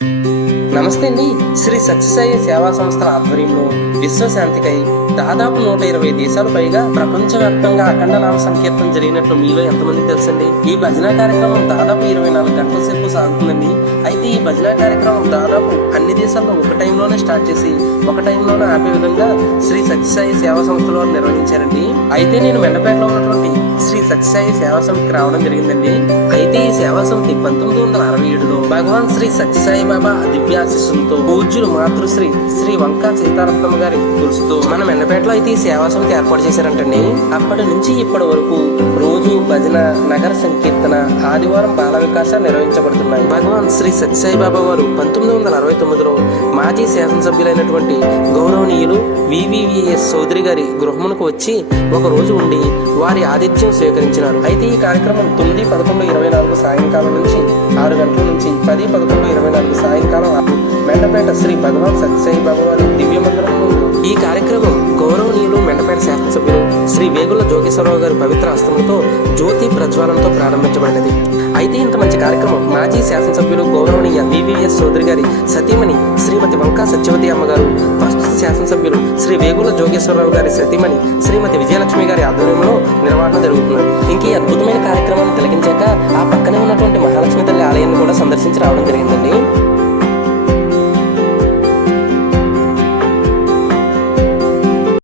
Música నమస్తే అండి. శ్రీ సత్యసాయి సేవా సంస్థల ఆధ్వర్యంలో విశ్వశాంతికై దాదాపు నూట ఇరవై దేశాలు పైగా ప్రపంచవ్యాప్తంగా అఖండ నామ సంకీర్తన జరిగినట్లు మీలో ఎంతమందికి తెలుసండి? ఈ భజన కార్యక్రమం దాదాపు ఇరవై నాలుగు గంటల సేపు సాగుతుందండి. అయితే ఈ భజన కార్యక్రమం దాదాపు అన్ని దేశాల్లో ఒక టైంలోనే స్టార్ట్ చేసి ఒక టైంలోనే ఆపే విధంగా శ్రీ సత్యసాయి సేవా సంస్థల వారు నిర్వహించారండి. అయితే నేను మెండపేటలో ఉన్నటువంటి శ్రీ సత్యసాయి సేవా సమితికి రావడం జరిగిందండి. అయితే ఈ సేవా సమితి పంతొమ్మిది వందల అరవై ఏడులో భగవాన్ శ్రీ సత్యసాయి బాబా దివ్యాశిస్సులతో పూజ్యులు మాతృశ్రీ శ్రీ వంకా సీతారత్నమ్మ గారి కురుస్తూ మన మెన్నపేటలో అయితే ఈ సేవా సమితి ఏర్పాటు చేశారంటండి. అప్పటి నుంచి ఇప్పటి వరకు రోజు భజన నగర సంకీర్తన ఆదివారం బాల వికాస నిర్వహించబడుతున్నాయి. భగవాన్ శ్రీ సత్యసాయి బాబా వారు పంతొమ్మిది వందల అరవై తొమ్మిదిలో మాజీ శాసనసభ్యులైనటువంటి గౌరవనీయులు వివివిఎస్ చౌదరి గారి గృహమునకు వచ్చి ఒక రోజు ఉండి వారి ఆతిథ్యం స్వీకరించినారు. అయితే ఈ కార్యక్రమం తొమ్మిది పదకొండు ఇరవై నాలుగు సాయంకాలం నుంచి ఆరు గంటల నుంచి పది పదకొండు ఇరవై నాలుగు సాయంకాలం వరకు మెండపేట శ్రీ భగవాన్ సత్యసాయి బాబా దివ్య మందిరం ముందు ఈ కార్యక్రమం గౌరవనీయులు మెండపేట శాసనసభ్యులు శ్రీ వేగుల జోగేశ్వరరావు గారి పవిత్ర హస్తములతో జ్యోతి ప్రజ్వలనతో ప్రారంభించబడినది. అయితే ఇంత మంచి కార్యక్రమం మాజీ శాసనసభ్యులు గౌరవనీయ వివిఎస్ చౌదరి గారి సతీమణి శ్రీమతి వంకా సత్యవతి అమ్మగారు ప్రస్తుత శాసనసభ్యులు శ్రీ వేగుల జోగేశ్వరరావు గారి సతీమణి శ్రీమతి విజయలక్ష్మి గారి ఆధ్వర్యంలో నిర్వహణ జరుగుతుంది ఇంకే అద్భుతమైన కార్యక్రమాన్ని రావడం జరిగిందండి